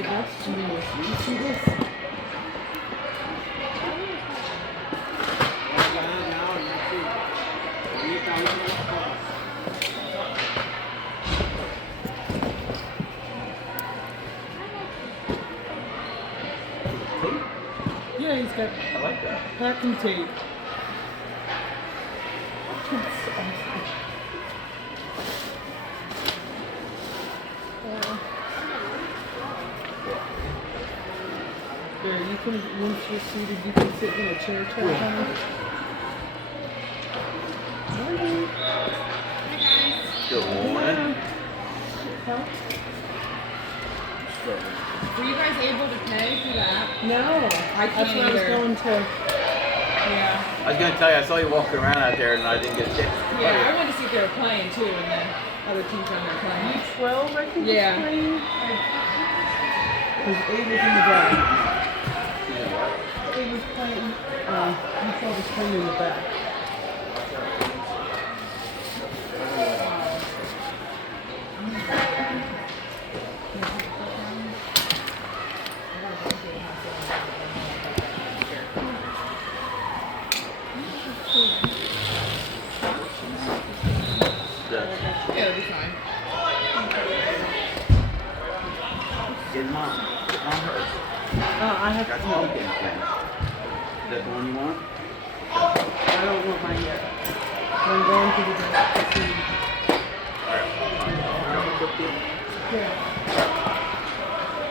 See, that's genius. You see this? Yeah, he's got I like that. packing tape. That's awesome. There, you can, once you're seated, you can sit in a chair type on it. Morning. Good morning. Huh? Were you guys able to pay through the app? No, I can't that's what I was either. going to. Yeah. I was gonna tell you, I saw you walking around out there and I didn't get a chance. Yeah, I wanted to see if they were playing too, and then other teams on there playing. 12, I think. Yeah. Was playing. Because 8 was in the back. 8 was playing. 12 was playing in the back. Yeah, it'll be fine. Get mom. Get mom hers. I have Got to. some pumpkin things. Is that the one you want? I don't want mine yet. I'm going to the back to see. Alright, fine. Quick deal. Yeah.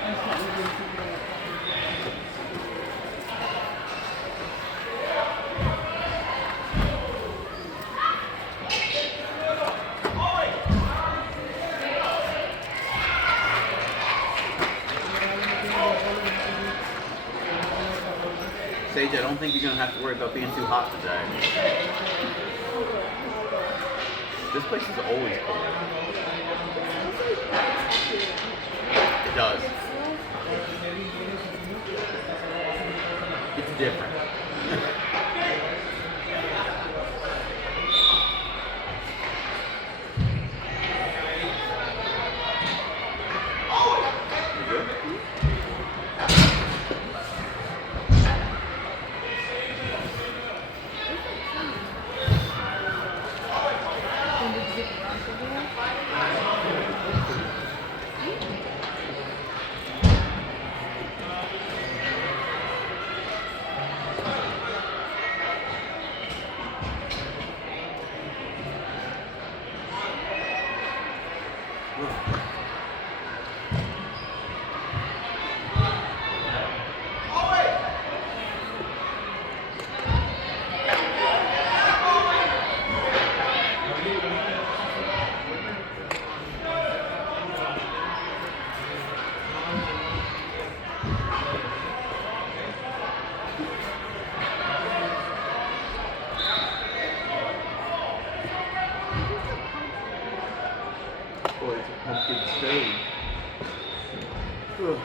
That's what we're going to do. Sage, I don't think you're gonna have to worry about being too hot today. This place is always cold. It does. It's different. You good? Boy, it's a pumpkin stove. Ugh.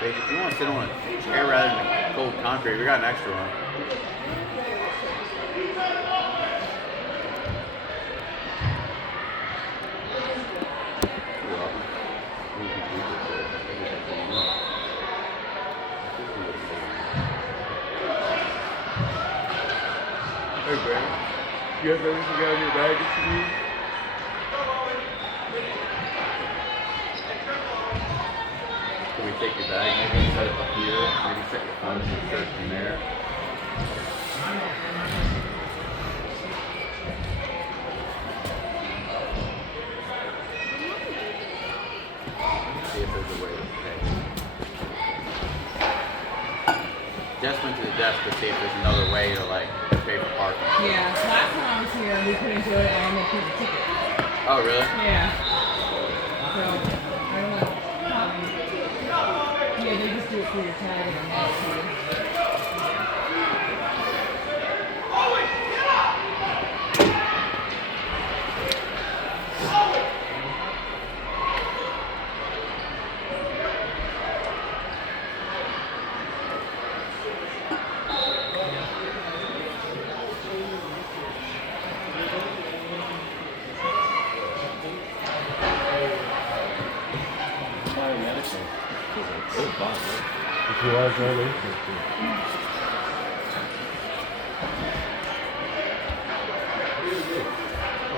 Hey, if you want to sit on a chair rather than cold concrete, we got an extra one. You're welcome. Hey, Brandon. You have everything out of your bag that you need? Can we take your bag, maybe set it up here, maybe set your phone and search from there? See if there's a way to pay. Just went to the desk to see if there's another way to like pay for parking. Yeah, last time I was here, we put into it and they paid the ticket. Oh, really? Yeah. So, I don't know. Yeah, they just do it for your tag and then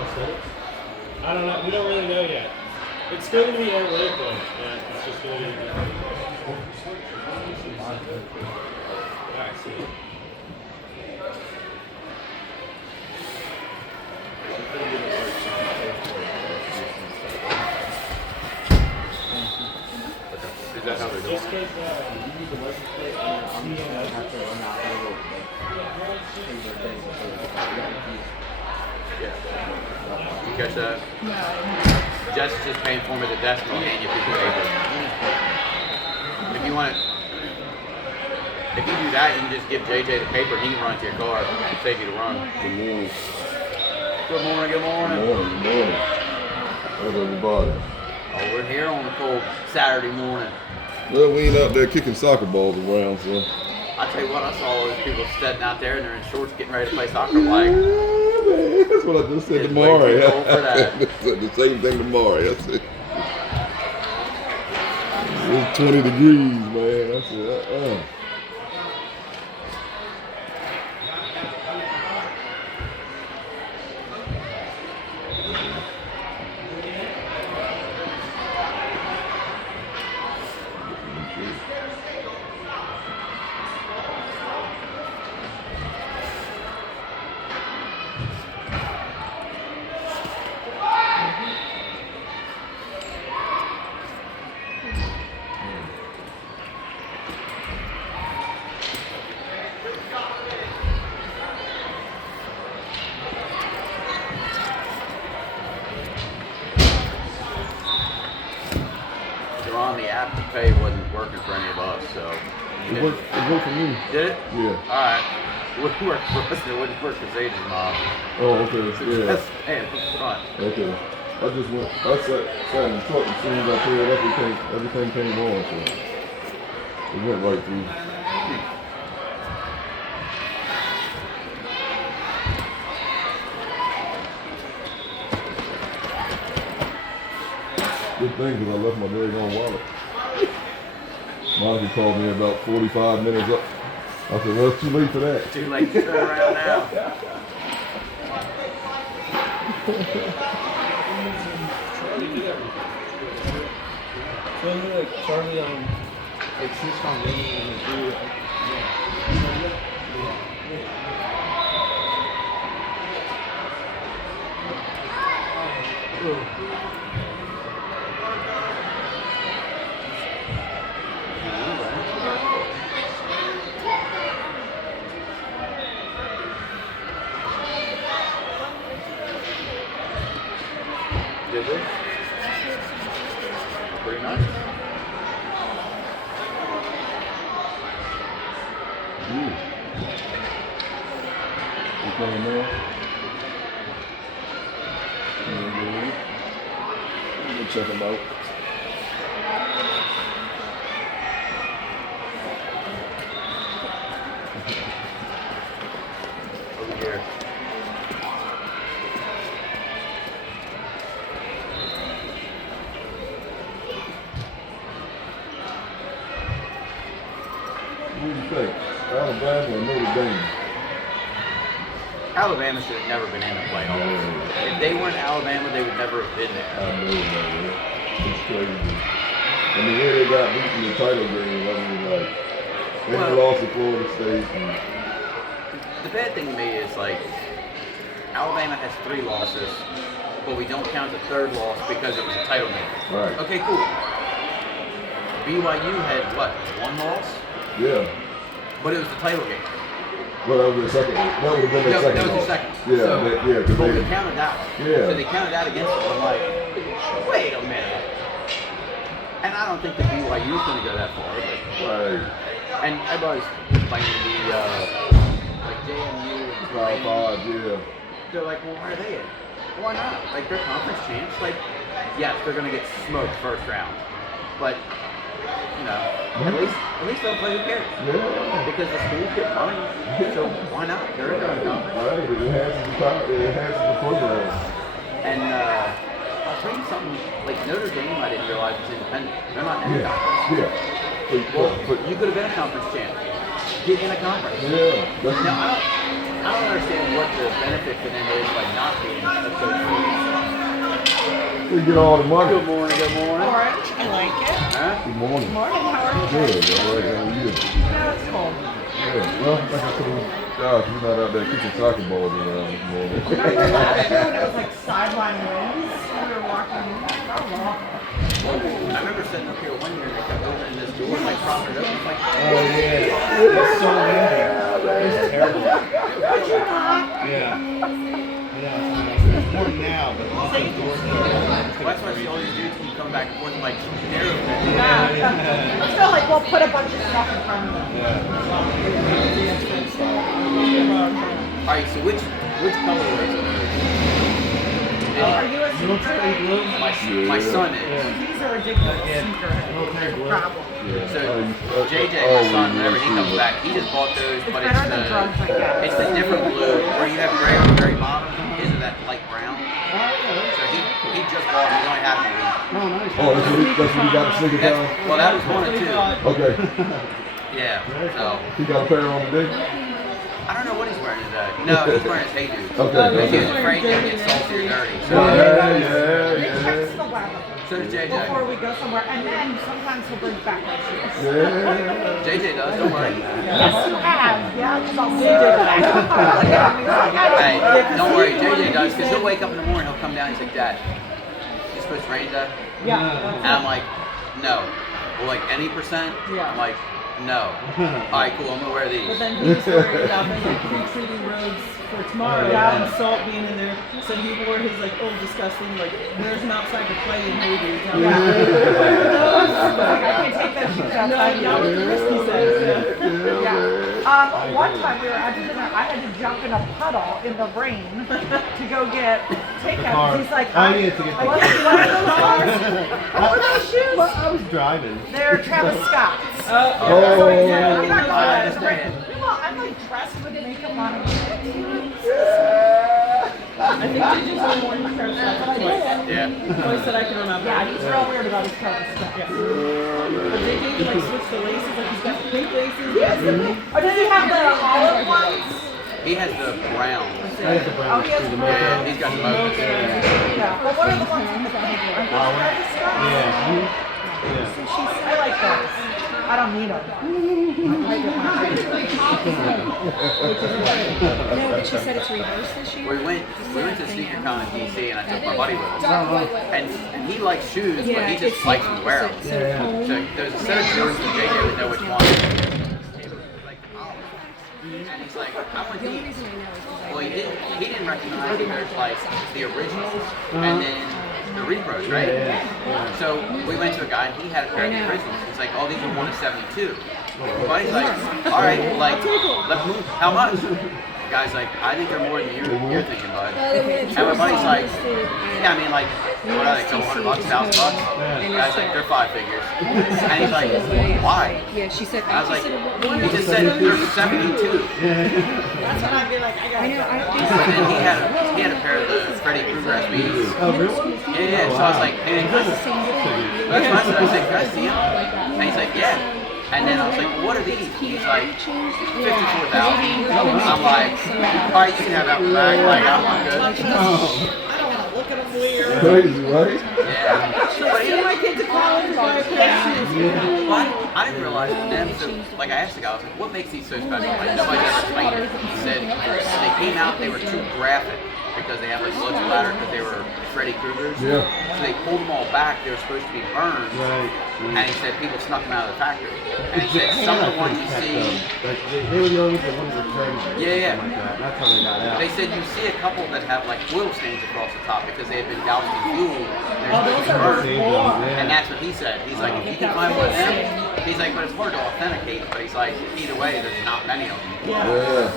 that's it. I don't know. We don't really know yet. It's still going to be analytical. Yeah, it's just going to be. I see. Is that how they're doing Just it? because Yeah. You catch that? No. Jess is just paying for him at the desk and hand you a piece of paper. If you want it, if you do that, you can just give JJ the paper and he can run it to your car and save you the run. Good morning. Good morning, good morning. Good morning. Good morning. How's everybody? Oh, we're here on a cold Saturday morning. Well, we ain't out there kicking soccer balls around, so. I tell you what, I saw all those people standing out there and they're in shorts getting ready to play soccer. I'm like, Yeah, man, that's what I just said It's to way too Mari. cold for that. I said the same thing to Mari. I said, it's 20 degrees, man. I said, Ron, the app to pay wasn't working for any of us, so. It worked for me. Did it? Yeah. Alright. It wouldn't work for us, it wouldn't work for Sage's mom. Oh, okay. So Yeah. just paying up front. Okay. I just went, I sat in the truck as soon as I pulled up, everything came on, so it went right through. Good thing, because I left my very own wallet. Monica called me about 45 minutes up. I said, well, it's too late for that. Too late to turn around now. Charlie insists on making it do Did they? Pretty nice. Ooh. You playing now? Let me check them out. Over here. What do you think? Alabama or Notre Dame? Alabama should have never been in the playoffs. If they weren't Alabama, they would never have been there. I know, man. It's crazy. And the way they got beat in the title game, I mean, like, they lost to Florida State. And, The bad thing to me is like Alabama has 3 losses, but we don't count the 3rd loss because it was a title game. right. Okay, cool. BYU had what? 1 loss? Yeah. but it was the title game. Well, that was the second. That would have been the No, second. that was the loss. second. Yeah, So, because but they. we counted that one. Yeah. So they counted that against it. I'm like, wait a minute. And I don't think the BYU is going to go that far. But, Right. and everybody's playing the like JMU. Power 5, yeah. They're like, well, why are they in? Why not? Like, they're conference champs. Like, yes, they're going to get smoked first round. But, you know, at least they'll play. Who cares? Yeah. Because the schools get money. So why not? They're in their conference. Right, it enhances the program. And I'll tell you something, like Notre Dame, I didn't realize was independent. They're not in a conference. Yeah. Well, you could have been a conference champ. Get in a conference. Yeah. Now, I don't understand what the benefit for them is by not being associated. We get all the money. Good morning, good morning. Orange, I like it. Huh? Good morning. Morning, how are you? Good, all right, how are you? Yeah, it's cold. Yeah, well, like I told Josh, we're not out there kicking soccer balls around this morning. Remember last year when it was like sideline winds when we were walking in? That was awful. I remember sitting up here one year and they kept opening this door and like propping it up. It's like, Oh yeah. It's so windy. It's terrible. Would you not? Yeah. It's more now, but lots of doors. that's why I see all these dudes keep coming back and forth and like narrow. I feel like we'll put a bunch of stuff in front of them. All right, so which colorways are those? Are you a sneaker? My son is. He's a ridiculous sneaker problem. So JJ, my son, whenever he comes back, he just bought those, but better than drugs, I guess. it's the different blue where you have gray on the very bottom. His is that light brown. So he just bought them. He's only had them a week. Oh, that's what you got to sneak it down? Well, that was one of two. Okay. Yeah. So He got a pair on today? I don't know what he's wearing today. No, he's wearing his Hey Dude. Okay. Because he was afraid he'd get salty or dirty. So, He checks the weather so does JJ. before we go somewhere, and then sometimes he'll bring back our shoes. Yeah. JJ does. Don't worry. Yes, you have. Yeah, because I'll see it. Hey, don't worry. JJ does because he'll wake up in the morning. He'll come down. He's like, Dad, it's supposed to rain today. Yeah. And I'm like, no. Well, like any percent? Yeah. I'm like, no. All right, cool. I'm gonna wear these. But then he was worried about the like pre-treating roads for tomorrow Yeah. and salt being in there. So he wore his like old disgusting like there's an outside to play in maybe. Yeah. Like, I can't take those shoes outside. Not with the risk, he says. Yeah. One time we were at dinner, I had to jump in a puddle in the rain to go get takeout. He's like, I needed to get the what are those cars? What are those shoes? Well, I was driving. They're Travis Scott's. Oh, So he's like, you're not I going understand. Well, I'm like dressed with makeup on. I think they just only one Travis Scott twice. Yeah. Twice that I can remember. Yeah, he's real weird about his Travis Scott. Yeah. But JJ can like switch the laces, like he's got the pink laces. Yes, or does he have the olive ones? He has the brown. I had the brown Oh, he has shoes. brown. Yeah, he's got the motor. Yeah. Well, what are the ones in the pink? Are those Travis Scott? Yeah. I like those. I don't need them. No, but she said it's reversed this year. We went to SneakerCon in DC and I took my buddy with us. And he likes shoes, but he just likes to wear them. So there's a set of Jordans that JJ would know which one. And he's like, I want The only these. reason I know is because I Well, he didn't recognize that there's like the originals and then the repros, right? So we went to a guy and he had a pair of the originals. He's like, oh, these are 1 of 72. But he's like, all right, like, how much? The guy's like, I think they're more than you're thinking, bud. And my buddy's like, yeah, I mean, like, what are they, $100, $1,000? The guy's like, they're 5 figures. And he's like, why? Yeah, she said. I was like, he just said they're 72. That's when I'd be like, I I gotta know. go. But then he had a pair of the Freddy Krueger SBs. Oh, really? Yeah. So I was like, hey, man, that's what I said. I said, can I see him? And he's like, yeah. And then I was like, well, what are these? He's like, 54,000. I'm like, all right, you can have that one back. Like, I'm good. I don't want to look at them weird. Crazy, right? Yeah. But Send my kid to college and buy a pair of shoes. what? I didn't realize then. So, like I asked the guy, I was like, "What makes these so special?" Like nobody's ever explained it. He said they came out, they were too graphic because they had like blood splatter because they were Freddy Kruegers. Yeah. So they pulled them all back. They were supposed to be burned. Right. And he said people snuck them out of the factory. And he said some of the ones you see. Like they were the only ones that were Yeah, yeah. Like that. That's how they got out. They said you see a couple that have like oil stains across the top because they have been doused in fuel. And Oh, they're those supposed to are be full burned. on. And that's what he said. He's like, if you can find one of them, he's like, but it's hard to authenticate. But he's like, either way, there's not many of them. Yeah.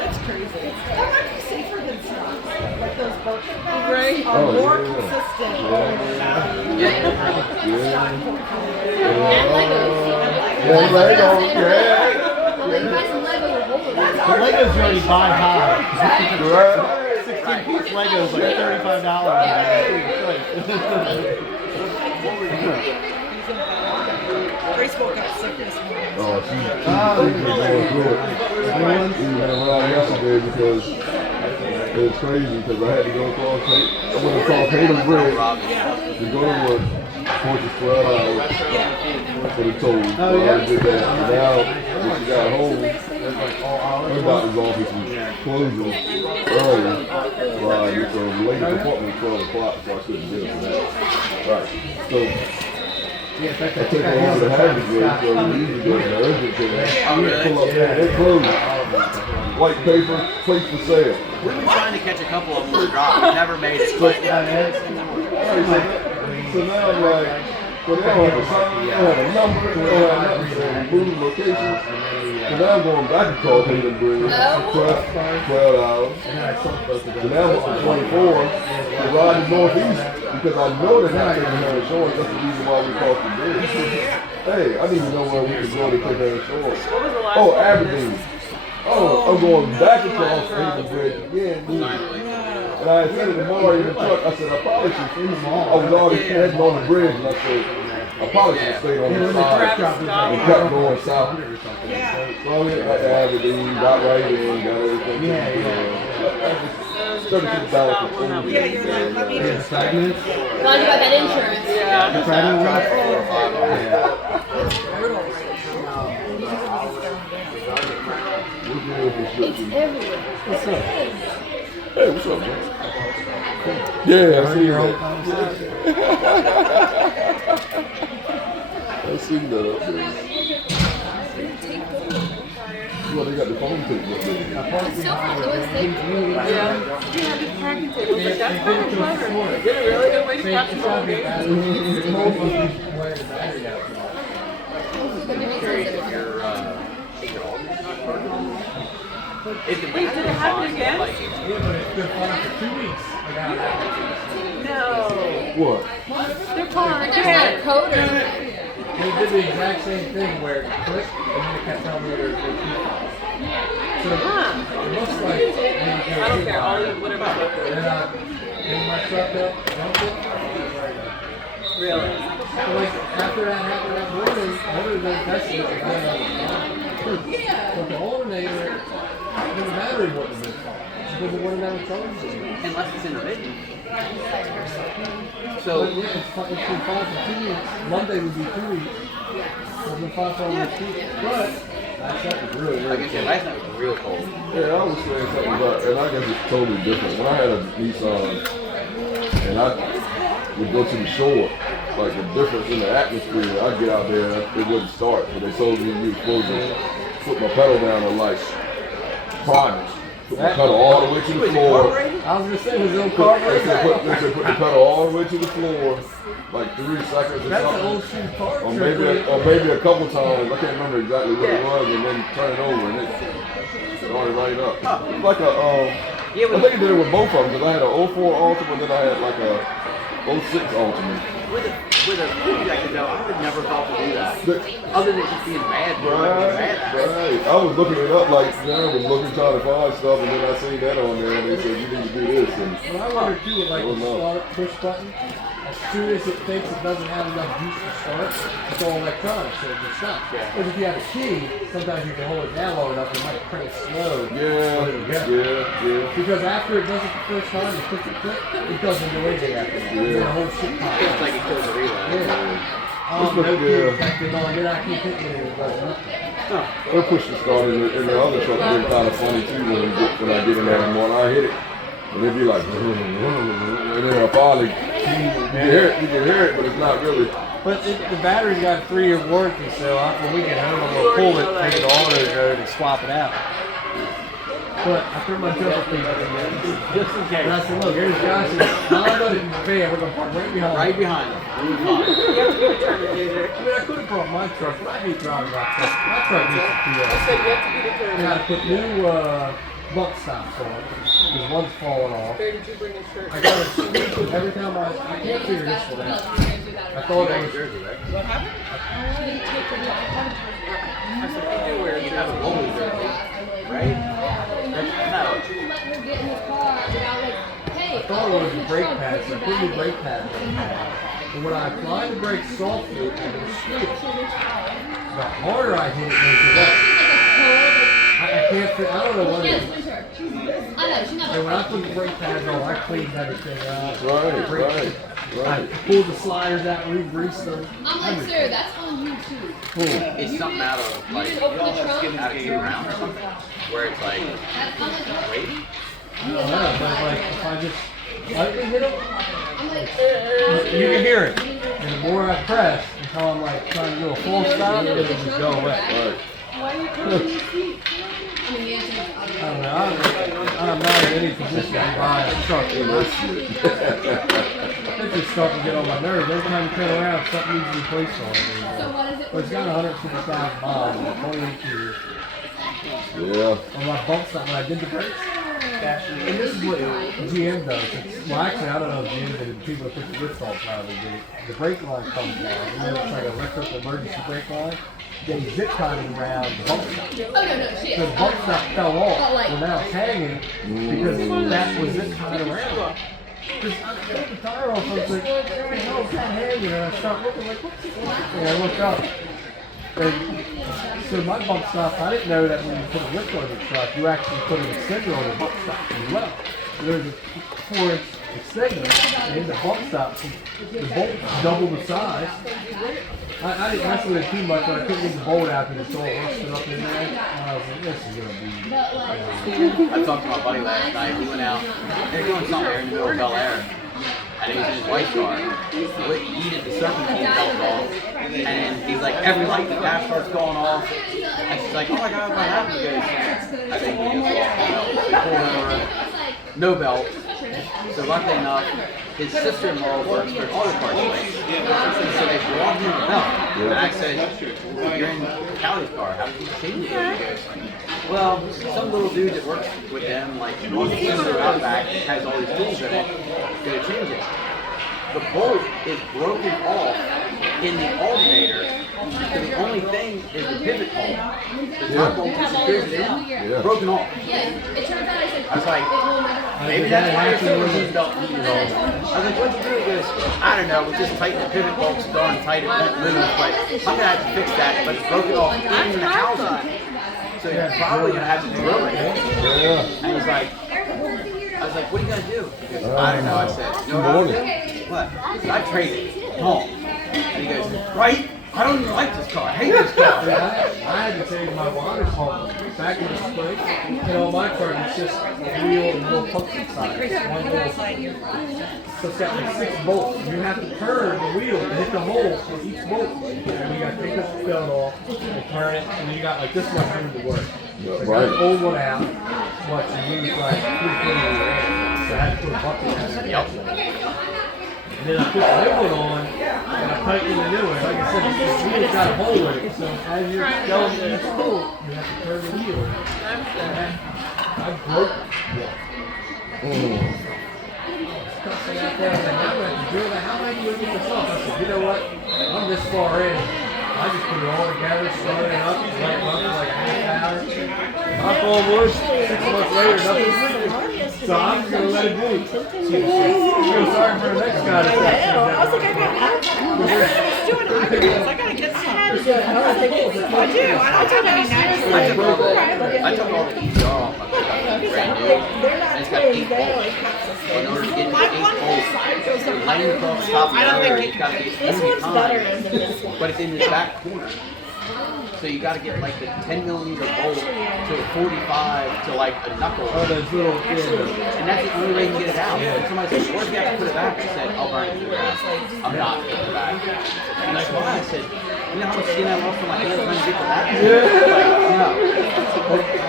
That's crazy. That might be safer than stocks. Like those Birkin bags Right. are Oh, more yeah. consistent. Yeah. And Legos. Yeah, Legos, yeah. Like, buy some Legos or hold them. The Legos you already buy high. Right. 16-piece Legos like Grace woke up sick this morning. Oh, she's going through it. We went around yesterday because it was crazy because I had to go across I went across Hayden Bridge to go to work. Of course, it's 12 hours for the toll. So I did that. And now, when she got home, her doctor's office was closing early Friday, so the lady's appointment was 12 o'clock, so I couldn't get her for that. Right. So, I took her over to Havertide, so we usually go to the urgent care. Pull up there, they closed. White paper, place for sale. We've been trying to catch a couple of them to drop. We've never made it. But So now I'm like, so they don't have a sign, they don't have a number, they don't have nothing, so moving locations. So now I'm going back across Hayden Bridge, 12 hours. So now I'm on 24 to ride the northeast because I know they're not taking her insurance. That's the reason why we crossed the bridge. Hey, I didn't even know where we could go to take her insurance. Oh, Aberdeen. Oh, I'm going back across Hayden Bridge again. And I had said it to Maury in the truck. I said, I probably should see them all. I was already heading on the bridge, and I said, I probably should have stayed on the side and kept going south. So I went back to Aberdeen, got right in, got everything. $36 for food. Yeah, you're like, let me just. Fragments. Glad you got that insurance. The fragment tried one? 4 or 5 of them. It's everywhere. What's up? Hey, what's up, man? Yeah, I see Your own that. I seen that up there. Well, they got the phone taped up there. It's still fun. It was safe. Did it really? Good way to catch them all. If the Wait, did it happen again? like, No. What? They're fine. But there's not a code or anything. They did the exact same thing where it clicked and then it kept telling me there's no key. So it looks like I don't care. All of whatever. then I picked my truck up, dumped it, right up. Really? So like after that morning, one of the tested it and then but the alternator, the battery wouldn't have been fault. Because it wouldn't have charged it. unless it's intermittent. But So yeah, it's been 5 for 2 weeks. Monday would be 2 weeks. It's been 5 for almost 2 weeks. But that was really, like really I said, last night was real cold. Yeah, I was saying something about, and I guess it's totally different. When I had a Nissan, and I would go to the shore, like the difference in the atmosphere, I'd get out there, it wouldn't start. But they told me you were supposed to put my pedal down to like prime it. Put the pedal all the way to the floor. I was gonna say, was it on They carburetor? said put the pedal all the way to the floor, like 3 seconds or That's an something. old school car Or trick. maybe a couple times. I can't remember exactly what it was, and then turn it over and it started right up. It's like a I think I did it with both of them because I had an 04 Ultima, and then I had like a 06 Ultima. With a food I could know, I would never thought to do that. Other than just being bad, Right. I was looking it up like I was looking trying to find stuff, and then I seen that on there, and they said you need to do this. And Well, I wonder too, with like Oh, the no. start push button, as soon as it thinks it doesn't have enough juice to start, it's all electronic, so it just stops. But if you have a key, sometimes you can hold it down low enough, it might print it slow. yeah. Because after it does it the first time, you click, it doesn't do anything after that. Yeah. The whole shit pops It's up. like it kills a relay. Yeah. Oh, no key affected on it. I keep hitting it. They'll push the start in the other truck. Been kind of funny too when I get in there in the morning. I hit it, and it'd be like, and then I finally, you can hear it, but it's not really. But the battery's got a 3-year warranty, so when we get home, I'm gonna pull it, take it to auto mode, and swap it out. But I threw my jumper piece in there, just in case. And I said, look, here's Josh. Now I'm going to the van. We're going to park right behind. Right behind him. I mean, I could have brought my truck, but I hate driving my truck. My truck needs to be I said you have to be determined. I got to put new bump stops on because one's falling off. Where did you bring a shirt? I got to every time I can't figure this one out. I thought it was. What happened? I said, you do wear a You have a jersey. bowling jersey, right? I thought it was the brake pads. So I put new brake pads on. And when I apply the brake softly and it slips, the harder I hit it makes it up. I can't fit, I don't know what it is. And when I put the brake pads on, I cleaned everything out. Right. I pulled the sliders out, re-greased them. I'm like, sir, that's on you too. It's something out of like Open the trunk. out of 2 rounds or something, where it's like wait. I don't know, but like if I just lightly hit them, I'm like, you can hear it. And the more I press until I'm like trying to do a full stop, it'll just go away. Right. why are you covering your feet? I mean, the answer is I don't know. I'm not in any position to buy a truck. It's just starting to get on my nerves. Every time you turn around, something needs to be placed on it. So what is it? But it's got 150,000 miles in 28 years. Yeah. On my bump stop when I did the brakes. And this is what GM does. Well, actually, I don't know if GM did it. People that put the lift off probably did it. The brake line comes down. And then it's like a electric emergency brake line. They zip tied it around the bump stop. Oh, no, shit. So the bump stop fell off. But like- Well, now it's hanging because that was zip tied around. Because I took the tire off. I was like, what the hell is that hanging? And I start looking like, what's this? And I looked up. And so my bump stop, I didn't know that when you put a lift on the truck, you actually put an extender on the bump stop as well. So there's a 4-inch extender in the bump stop. The bolt double the size. I didn't mess with it too much, but I couldn't get the bolt out because it's all rusted up in there. And I was like, this is going to be... I talked to my buddy last night. We went out. They're doing something there in the middle of Bel Air. And he was in his wife's car. He did the serpentine belt off. And he's like, every light in the dash starts going off. And she's like, oh my God, what happened? He goes, I think he just lost the belt. No belt. So luckily enough, his sister-in-law works for an auto parts place. So they brought him a belt. And I said, you're in Callie's car. How did you change it? And he goes, well, some little dude that works with them, like on the sensor out back, has all these tools in it, gonna change it. The bolt is broken off in the alternator, so the only thing is the pivot bolt. The top bolt that secures it in, broken off. Yeah, it turns out I said, I was like, maybe that's why your silver seat belt needs it all. I was like, what'd you do? He goes, I don't know, we just tighten the pivot bolt so darn tight it won't move, but I'm gonna have to fix that, but it's broken off in the housing. So you're probably gonna have to drill it. Yeah. And he's like, I was like, what are you gonna do? He goes, I don't know. I said, you know what? What? I said, I traded it home. And he goes, right? I don't even like this car. I hate this car. I had to change my water pump back in the spring. And on my car, it's just a wheel and little pump inside. One little. So it's got like 6 bolts. You have to turn the wheel to hit the hole for each bolt. And you got to take this belt off and turn it, and then you got like this much room to work. So I got the old one out, but you lose like 3/4 of the range. So I had to put a bucket in it. And then I put the new one on, and I tightened the new one. Like I said, the wheel's got a hole in it, so as you're going to the spool, you have to turn the wheel. And I broke one. Cussing out there, I was like, I'm going to have to drill that. How am I going to get this off? I said, you know what? I'm this far in. I just put it all together, started it up, light up for like a half hour. Knock on wood, 6 months later, nothing's leaking. So I'm just going to let it be. Feel sorry for the next guy. I was like, I was doing I gotta get some. I took all the ECR off my pickup. It's brand new. And it's got 8 bolts. So in order to get the 8 bolts, laying across the top of the motor, it's got to be This one's better than this one. but it's in the back corner. So you got to get like the 10 millimeter bolt to a 45 to like a knuckle. Oh, those little, And that's the only way you can get it out. And somebody said, where'd you have to put it back? I said, I'll burn it to the ground. I'm not putting it back. And that's why I said, you know how much skin I lost from my hand trying to get to that? Like, no.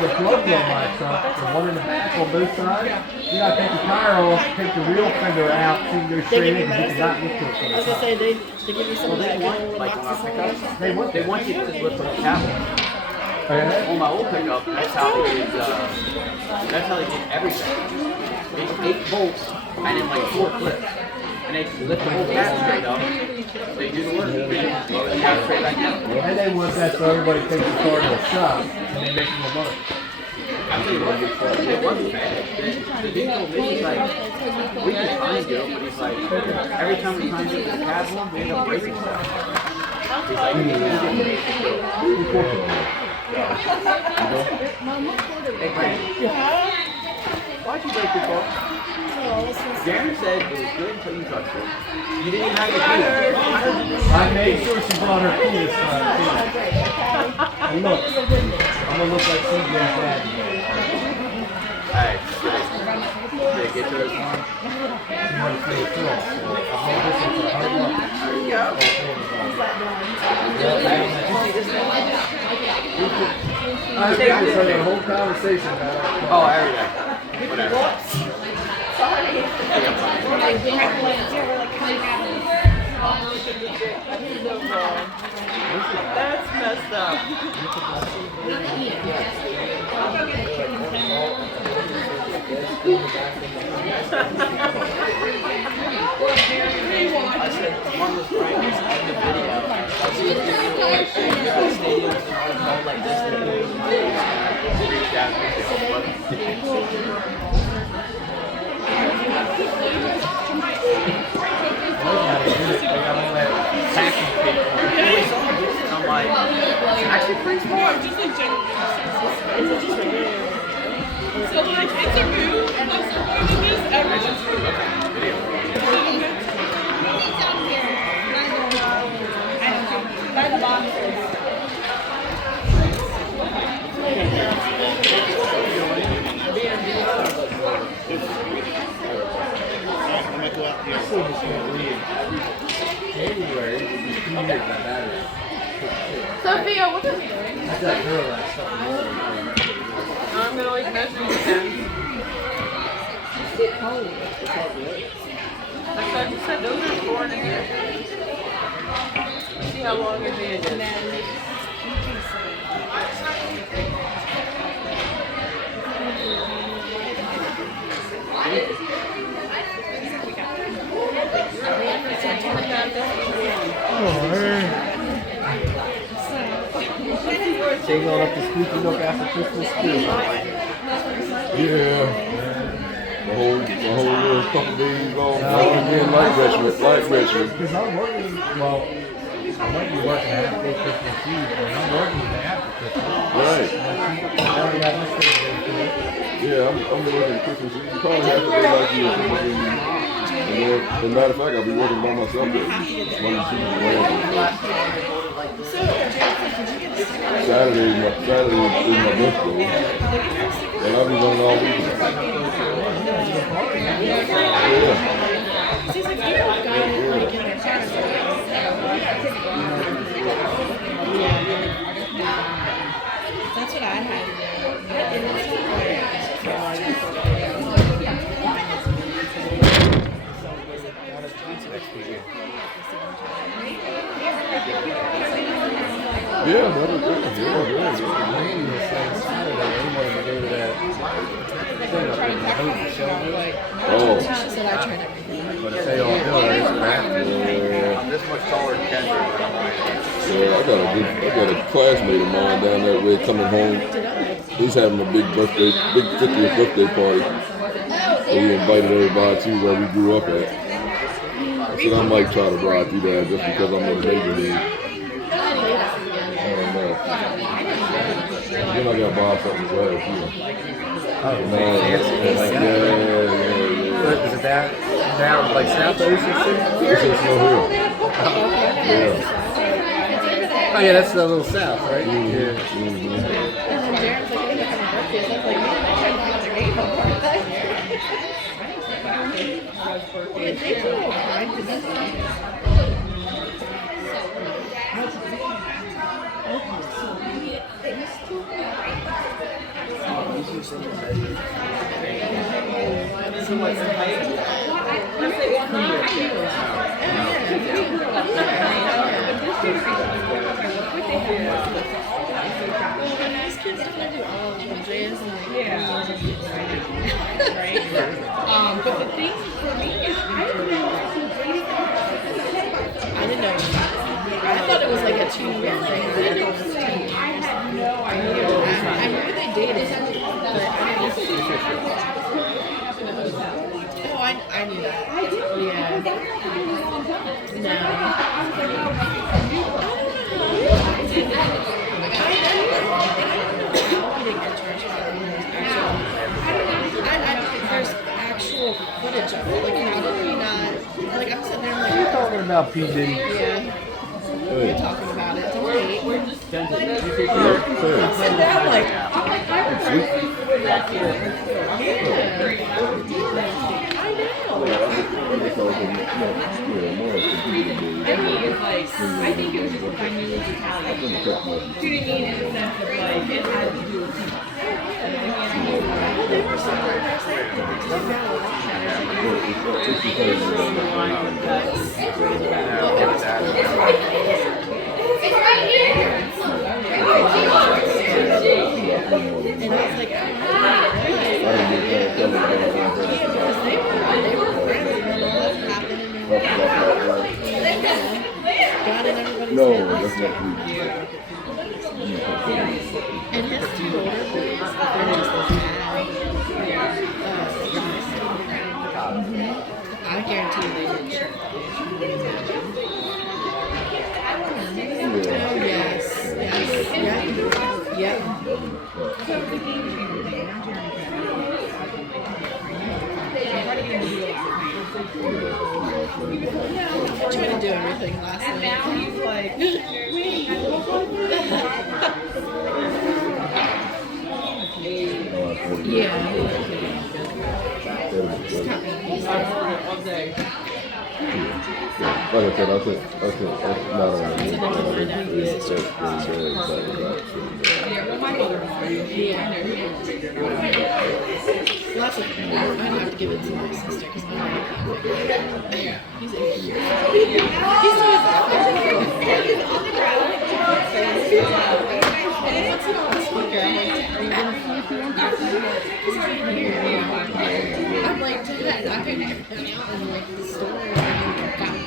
the plugs on my truck, the one in the back on both sides, you gotta take the tire off, take the wheel fender out, so you can go straight in and get the not get to it from I the was gonna top. say they give you some Well, of that they want, good like on my relaxing pickup, stuff. they want you to just put a cap on. On my old pickup, that's how they did, everything. It's 8 bolts and then like 4 clips. And they lift the whole cap straight up. They do the work. They lower the cap straight back down. And they want that so everybody takes the car to the shop and they make more money. I'll tell you what, it wasn't bad. The dude told me, he's like, we can find you, but he's like, every time we find you with the cap on, we end up breaking stuff. He's like, hey, Brandon, why'd you break your car? Darren said it was good until you touched it. You didn't even have your key. I made sure she brought her key this time too. And look, I'm gonna look like CJ's dad. Hey, did it get to this one? She wanted to see it too. I made this into a hard luck. There you go. I think this was a whole conversation about it. Oh, everything. Whatever. That's messed up. I said one was great in the video. I see if you do like stadiums and all like this. Reach out I'm like, actually pretty smart. Just like so like it's a move. I'm supporting this everyone. Okay, video. By the boxes. Still just gonna read January, it was 2 years that battery. Sophia, what are you doing? That's that girl that stuff. I'm gonna like measure you again. That's what I just said. Those are 4 in here. See how long your band is. They going up to Squeaky Nook after Christmas too. Yeah. The whole little couple days long. Again, like Richmond. Because I'm working, well, I might be working half day Christmas Eve, but I'm working after Christmas. Right. I already have this thing to do. Yeah, I'm working Christmas Eve. Probably have to be like you. And then, as a matter of fact, I'll be working by myself there. Monday, Tuesday, Wednesday. Saturday is my birthday. And I'll be running all weekend. Yeah. Seems like you got it like in their chest. That's what I had to do. And it's not Yeah, that was good. Yeah. Saturday, they wanted to go to that thing up in the hotel shelter. Oh. She said I tried everything. But if they all do it, it's crap. I'm this much taller than Kendra, but I'm like, Yeah, I got a classmate of mine down that way coming home. He's having a big 50th birthday party. So he invited everybody to where we grew up at. I said I might try to ride through there just because I'm in the neighborhood. then I got bought something as well too. Oh, No, yeah. Is it down like South Ocean City? It's just no here. Yeah. Oh yeah, that's the little south, right? Mhm. Yeah. And then Darren's like, "Hey, I'm birthday." So I was like, "Man, I tried to get their name on part of that." Yeah, they do all kinds of stuff. These kids don't do all of them, jazz and right? But the thing for me is, I didn't know I thought it was like a 2-year thing. I didn't know it was 2 years. I had no idea. I knew they dated, but I didn't Oh, I knew that. Yeah. No. There's actual footage of it. Like, how did we not? Like, I'm sitting there like, You're talking about P. Diddy. yeah, we're talking about it. Don't wait. We're just Yeah. sitting down like, I think it was just because I knew it was Italian. Do you know what I mean? In the sense of like, it had to do with people. well, they were super And I was like, I don't know. Because they were friends and then all that happened and then got in everybody's No, head. that's not true. And his 2 older boys, they're just as bad. I guarantee you they didn't show up. Oh, yes. Yes. Yep. I tried to do everything last night. Now he's like, Yeah. all day. Like I said, that's not on the Yeah, well, my mother-in-law. Lots of I'd have to give it to my sister because my mom can't figure it out. He's on the ground. And once in a while, speaker, I'm like, are you going to see if you want to He's right here. I'm like, Dad, I've been hanging out in like the store and got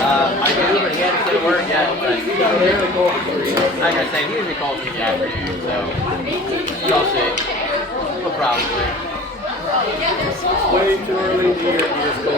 I do, but he hadn't said a word yet. But like I say, he usually calls me after, so y'all see. No problem. Way too early in the year to just go.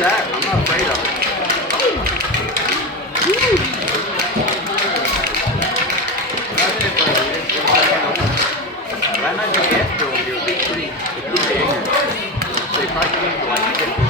that. I'm not afraid of it. I imagine the gas bill here would be pretty ignorant. They probably came to like 50.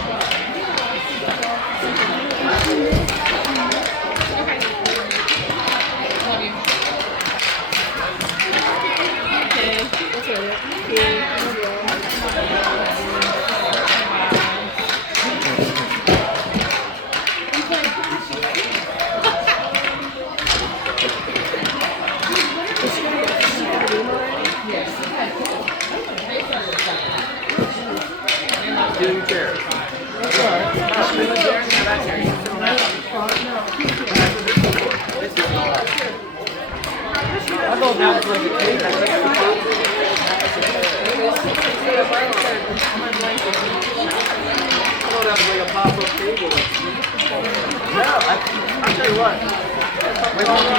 Do your chair. That's all right. Sit in the chair, sit back here. You can sit on that. This is all right. I thought that was like a cake. I thought that was like a pop-up table. No, I'll tell you what. Wait, hold on.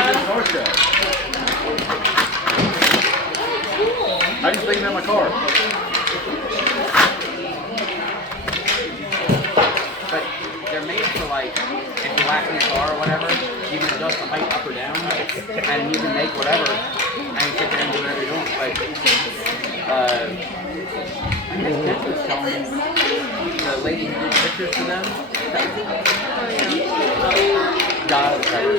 I just leave them in my car. But they're made for like, if you lack in your car or whatever, you can adjust the height up or down, and you can make whatever, and you sit there and do whatever you're doing. Like, I guess Ken was telling the lady who did pictures for them. God, whatever.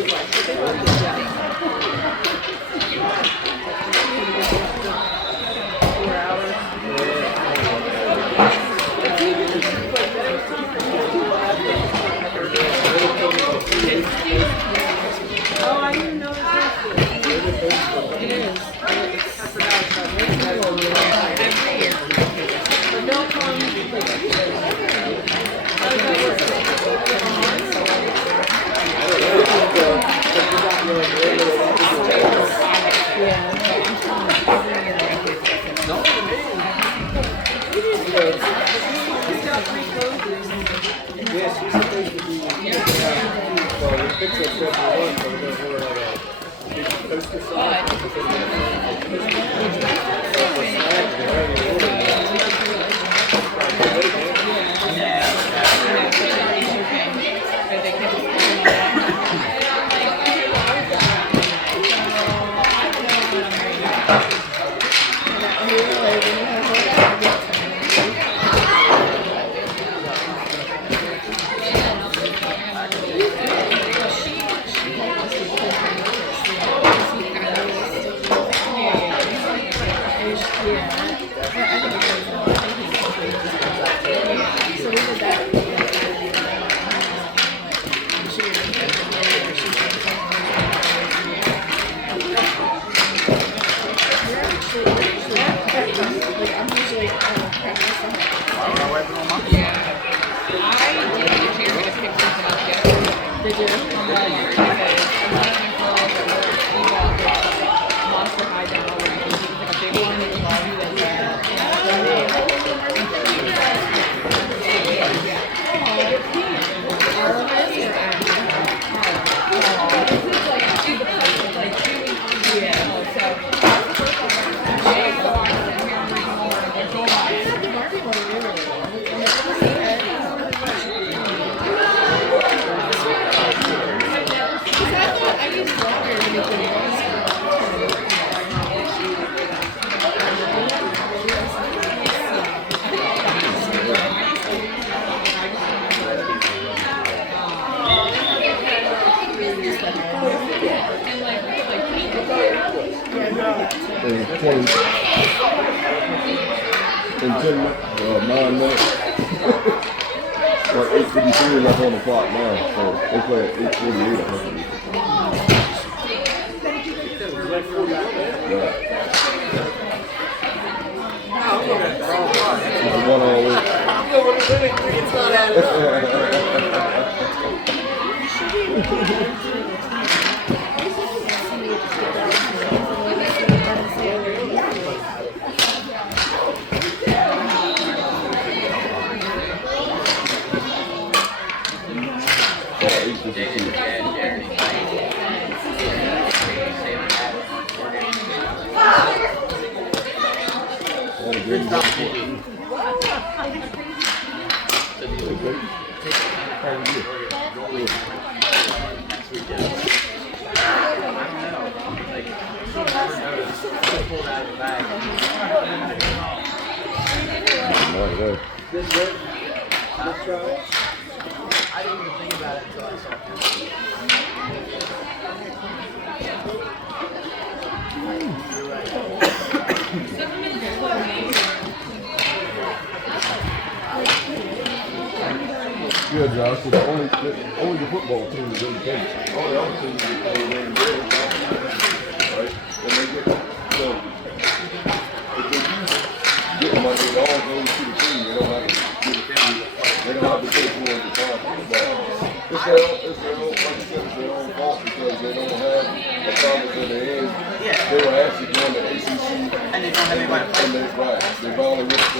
Oh, I didn't know that. It is. I forgot about it. But they'll come Yeah, she's supposed to be. So we fix it for everyone, so we're going to do like a big poster sign. Did you? Monster High down already. Like a big one. In 20, in 10 minutes, 9 minutes. Like 8:53 left on the clock now, so they play at 8:48, I think. Yeah. It's the one all week. It's not adding up. Good stuff. I didn't even think about it until I saw him. Yeah, Josh, so only the football team is independent. All the other teams are playing in there, right? And they get, so, if they do get money, it all goes to the team. They don't have to give it to you. They don't have to pay towards the conference. But it's their own, like I said, it's their own fault because they don't have a conference in the end. Yeah. They were actually going to ACC. And they don't have anybody to play. And they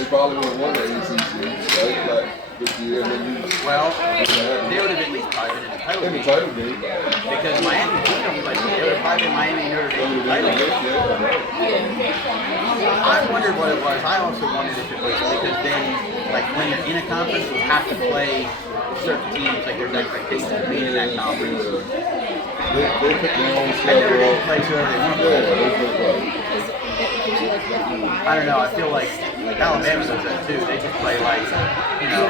probably would have won the ACC, right? Like this year, and then you. Well, they would have at least probably been in the title In the game. title game. Because Miami beat them, but they would have probably been Miami Notre Dame in the title game. I wondered what it was. I also wondered if it was because then, like when you're in a conference, you have to play certain teams. Like there's expectations of being in that conference. They pick their own And they're schedule. going to play whoever they want to play. I don't know. I feel like Alabama does that too. They just play like, you know,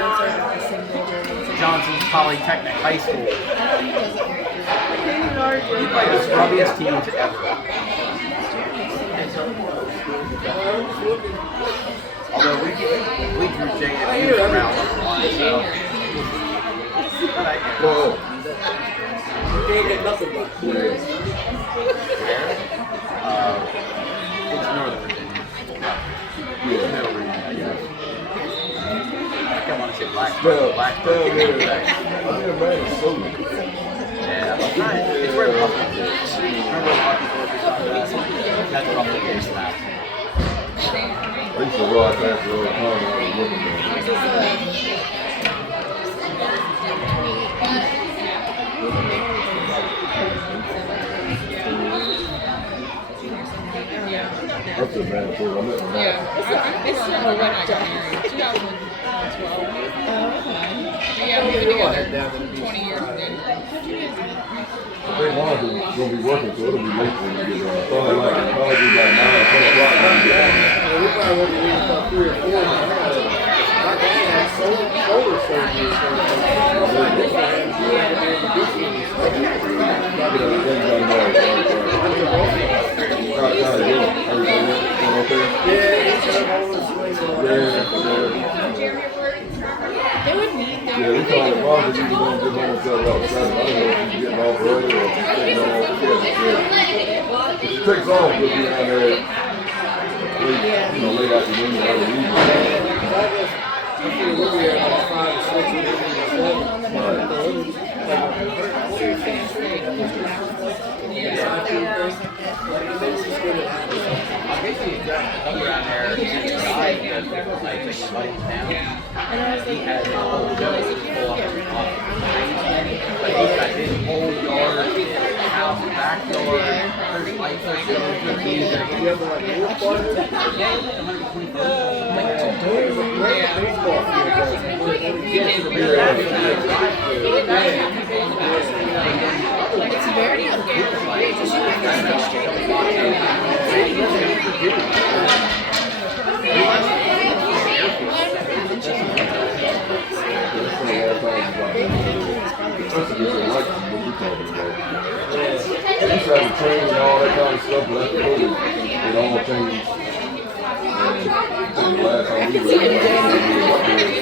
Johnson's Polytechnic High School. You play the scrubbiest teams ever. Although we drew JFU around number one, so. Well, You can't get nothing but. It's Northern Virginia. Middle region, I guess. I kind of want to say Blacksburg. Blacksburg. I mean, man, it's so Yeah, it's where Buffalo is. Remember Buffalo? That's Buffalo is last. I used to ride that for all the time when I was looking at it. That's a bad thing. I met my Yeah, it's when I got married. 2012. Yeah, we've been together 20 years ago. I think Lawrence is going to be working, so it'll be late when we get there. Probably like 9 or 10 o'clock when we get there. We probably won't be leaving until 3 or 4. My dad had shoulder surgery, so They would meet there. Yeah, we call it Marcus. He's going to get home and set it up. I don't know if he's getting off early or if he's taking off. If he takes off, he'll be down there late afternoon or early evening. we'll be here about 5 or 6 maybe I'll get you a number on there. Like, somebody's down. He has a whole yard full of Like, he's got his whole yard, house, backyard. There's lights that go with the keys. you have like a roof garden? It's very unfair. Used to have the train and all that kind of stuff, but after COVID, it all changed. And the last time we were there,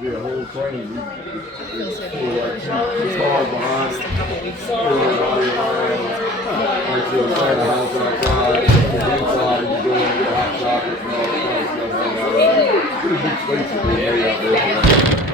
be a whole train. We pull like 2 cars behind it, pull everybody around, make sure the house outside, inside, you go in and get hot chocolate and all that kind of stuff. Pretty big space to be made out there.